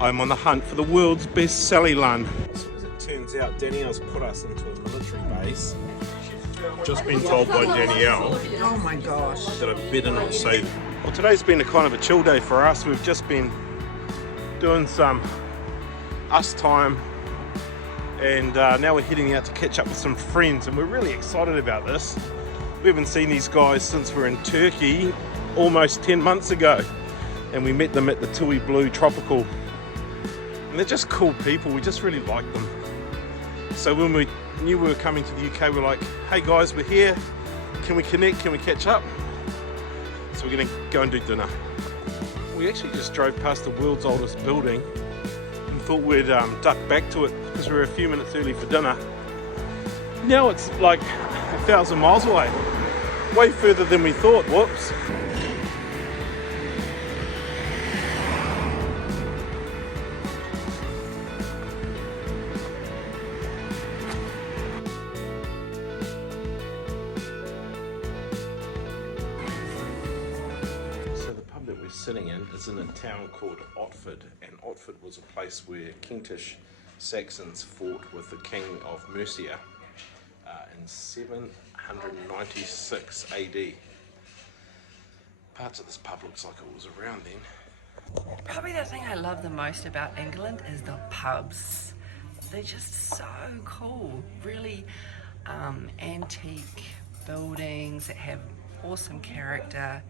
I'm on the hunt for the world's best Sally Lunn. So as it turns out, Danielle's put us into a military base. Just been told by Danielle, oh my gosh, that I better not say that. Well, today's been a kind of a chill day for us. We've just been doing some us time, and now we're heading out to catch up with some friends, and we're really excited about this. We haven't seen these guys since we were in Turkey almost 10 months ago, and we met them at the Tui Blue Tropical, and they're just cool people. We just really like them. So when we knew we were coming to the UK, we're like, hey guys, we're here, can we connect, can we catch up? So we're gonna go and do dinner. We actually just drove past the world's oldest building and thought we'd duck back to it because we were a few minutes early for dinner. Now it's like 1,000 miles away, way further than we thought. Whoops. Sitting in is in a town called Otford, and Otford was a place where Kentish Saxons fought with the King of Mercia in 796 AD. Parts of this pub looks like it was around then. probably the thing I love the most about England is the pubs. They're just so cool, really antique buildings that have awesome character,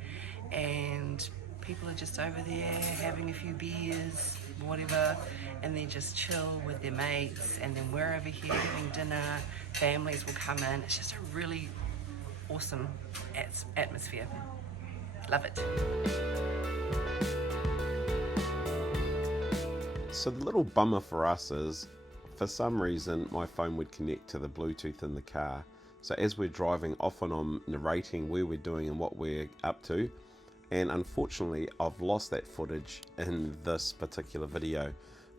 and people are just over there having a few beers, whatever, and they just chill with their mates, and then we're over here having dinner, families will come in. It's just a really awesome atmosphere. Love it. So the little bummer for us is, for some reason, my phone would connect to the Bluetooth in the car. So as we're driving, often I'm narrating where we're doing and what we're up to. And unfortunately, I've lost that footage in this particular video.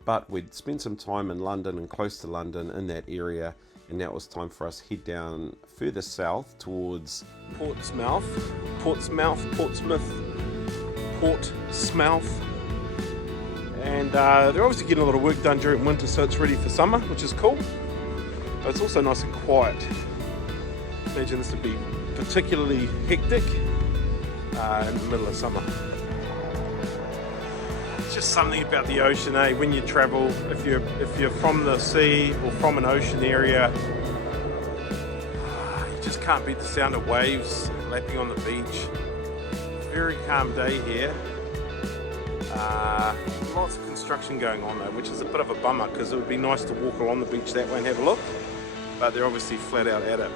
But we'd spent some time in London and close to London in that area, and now it was time for us to head down further south towards Portsmouth, and they're obviously getting a lot of work done during winter, so it's ready for summer, which is cool. But it's also nice and quiet. Imagine this would be particularly hectic in the middle of summer. It's just something about the ocean, eh? When you travel, if you're from the sea or from an ocean area, you just can't beat the sound of waves lapping on the beach. Very calm day here. Lots of construction going on though, which is a bit of a bummer because it would be nice to walk along the beach that way and have a look, but they're obviously flat out at it.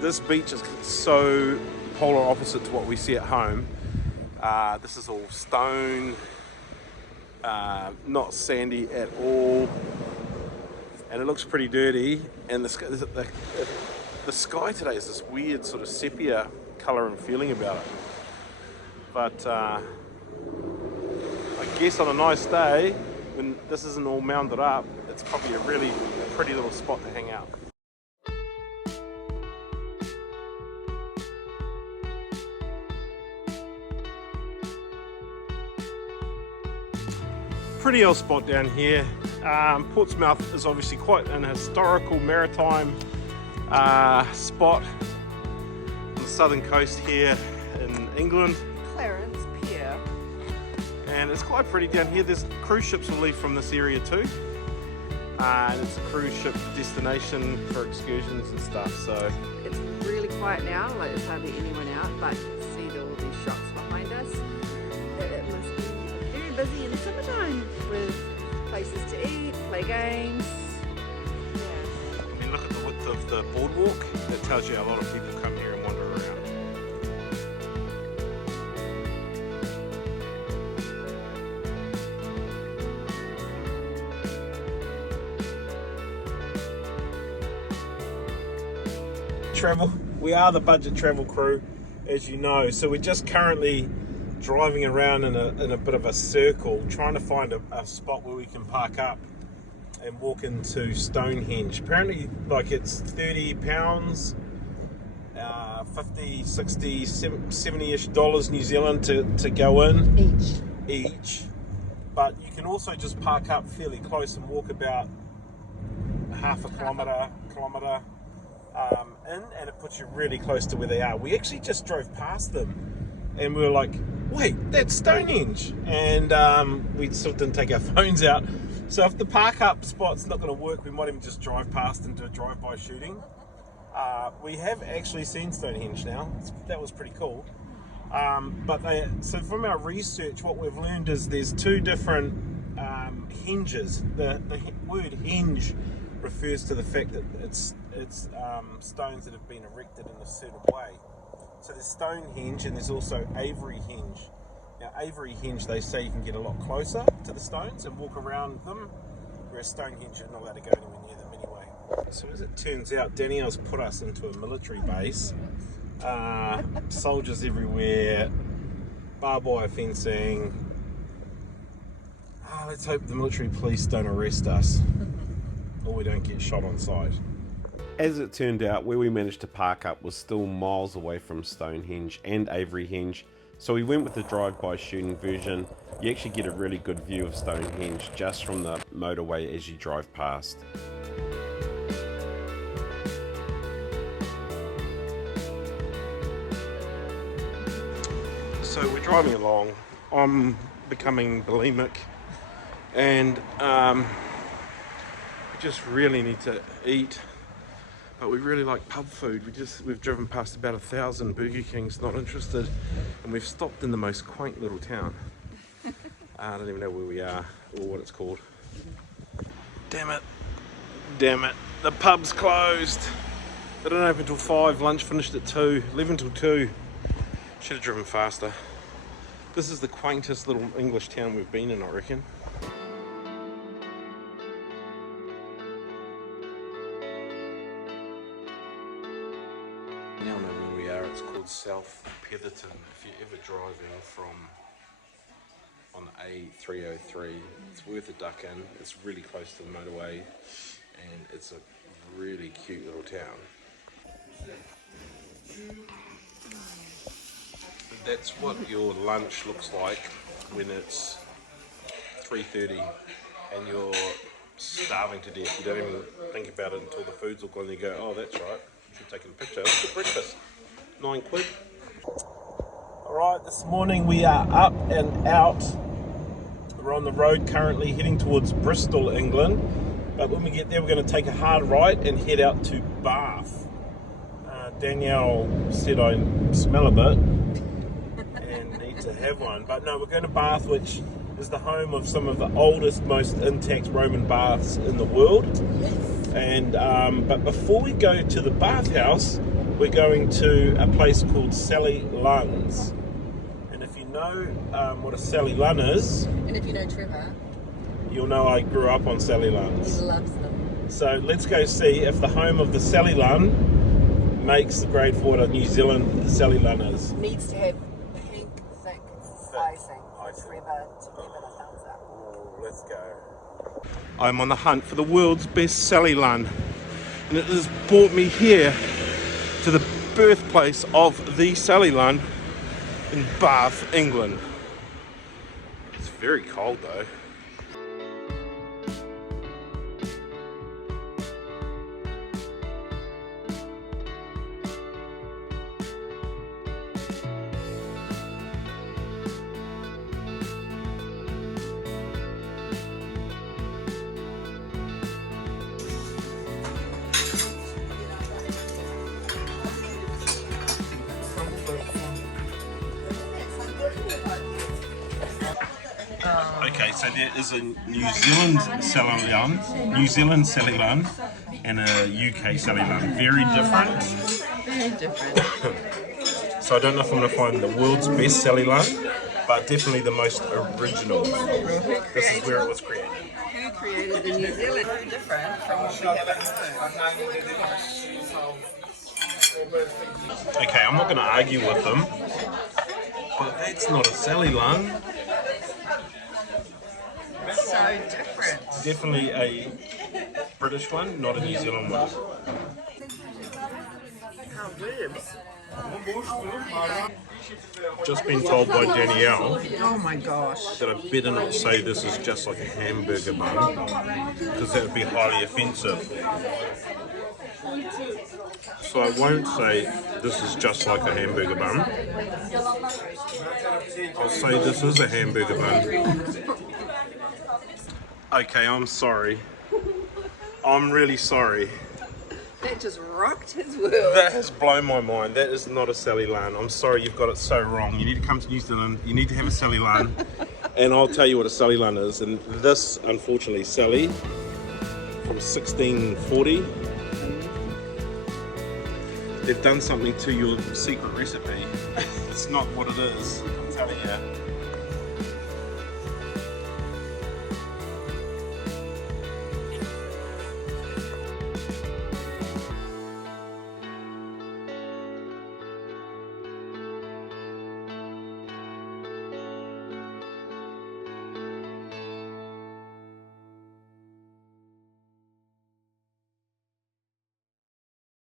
This beach is so polar opposite to what we see at home. This is all stone, not sandy at all, and it looks pretty dirty, and the sky today is this weird sort of sepia colour and feeling about it. But I guess on a nice day, when this isn't all mounded up, it's probably a really pretty little spot to hang out. Pretty old spot down here. Portsmouth is obviously quite an historical maritime spot on the southern coast here in England. And it's quite pretty down here. There's cruise ships will leave from this area too, and it's a cruise ship destination for excursions and stuff. So it's really quiet now, like there's hardly anyone out, but see all these shops behind us. It must be very busy in the summertime with places to eat, play games. Yeah. I mean, look at the width of the boardwalk. That tells you a lot of people come here and wander around. Travel. We are the budget travel crew, as you know, so we're just currently driving around in a bit of a circle trying to find a spot where we can park up and walk into Stonehenge. Apparently, like, it's £30, 50, 60, 70-ish dollars New Zealand to go in each. but you can also just park up fairly close and walk about half a kilometre in, and it puts you really close to where they are. We actually just drove past them and we were like, wait, that's Stonehenge, and we sort of didn't take our phones out. So if the park up spot's not going to work, we might even just drive past and do a drive-by shooting. We have actually seen Stonehenge now. That was pretty cool. So from our research, what we've learned is there's two different henges. The word henge refers to the fact that it's stones that have been erected in a certain way. So there's Stonehenge and there's also Avery henge. Now Avery henge, they say you can get a lot closer to the stones and walk around them, whereas Stonehenge you're not allowed to go anywhere near them anyway. So as it turns out, Danielle's put us into a military base. Soldiers everywhere, barbed wire fencing. Let's hope the military police don't arrest us or we don't get shot on sight. As it turned out, where we managed to park up was still miles away from Stonehenge and Avery henge, so we went with the drive-by shooting version. You actually get a really good view of Stonehenge just from the motorway as you drive past. So we're driving along. I'm becoming bulimic, and we just really need to eat. But we really like pub food. We've driven past about 1,000 Burger Kings, not interested, and we've stopped in the most quaint little town. I don't even know where we are or what it's called. Damn it! The pub's closed. They don't open till 5. Lunch finished at 2. 11 till 2. Should have driven faster. This is the quaintest little English town we've been in, I reckon. Now I know where we are. It's called South Petherton. If you're ever driving from on A303, it's worth a duck in. It's really close to the motorway, and it's a really cute little town. That's what your lunch looks like when it's 3:30 and you're starving to death. You don't even think about it until the food's all gone and you go, oh, that's right, I should take a picture. Look at breakfast, £9. Alright, this morning we are up and out. We're on the road currently heading towards Bristol, England. But when we get there, we're going to take a hard right and head out to Bath. Danielle said I smell a bit and need to have one. But no, we're going to Bath, which is the home of some of the oldest, most intact Roman baths in the world. And but before we go to the bathhouse, we're going to a place called Sally Lunn's. And if you know what a Sally Lunn is, And if you know Trevor, you'll know I grew up on Sally he Lunn's. loves them. So let's go see if the home of the Sally Lunn makes the grade for what a New Zealand Sally Lunn is. Needs to have pink, thick icing for Trevor to give it a thumbs up. Oh, let's go. I'm on the hunt for the world's best Sally Lunn, and it has brought me here to the birthplace of the Sally Lunn in Bath, England. It's very cold though. Okay, so there is a New Zealand Sally Lunn and a UK Sally Lunn. Very different. Very different. So I don't know if I'm going to find the world's best Sally Lunn, but definitely the most original. This is where it was created. Who created the New Zealand? So different from what we have at home. Okay, I'm not going to argue with them, but that's not a Sally Lunn. So different. Definitely a British one, not a New Zealand one. Just been told by Danielle Oh my gosh. that I better not say this is just like a hamburger bun, because that would be highly offensive. So I won't say this is just like a hamburger bun. I'll say this is a hamburger bun. Okay, I'm sorry. I'm really sorry. That just rocked his world. That has blown my mind. That is not a Sally Lunn. I'm sorry, you've got it so wrong. You need to come to New Zealand. You need to have a Sally Lunn. And I'll tell you what a Sally Lunn is. And this, unfortunately, Sally from 1640. They've done something to your secret recipe. It's not what it is, I'm telling you.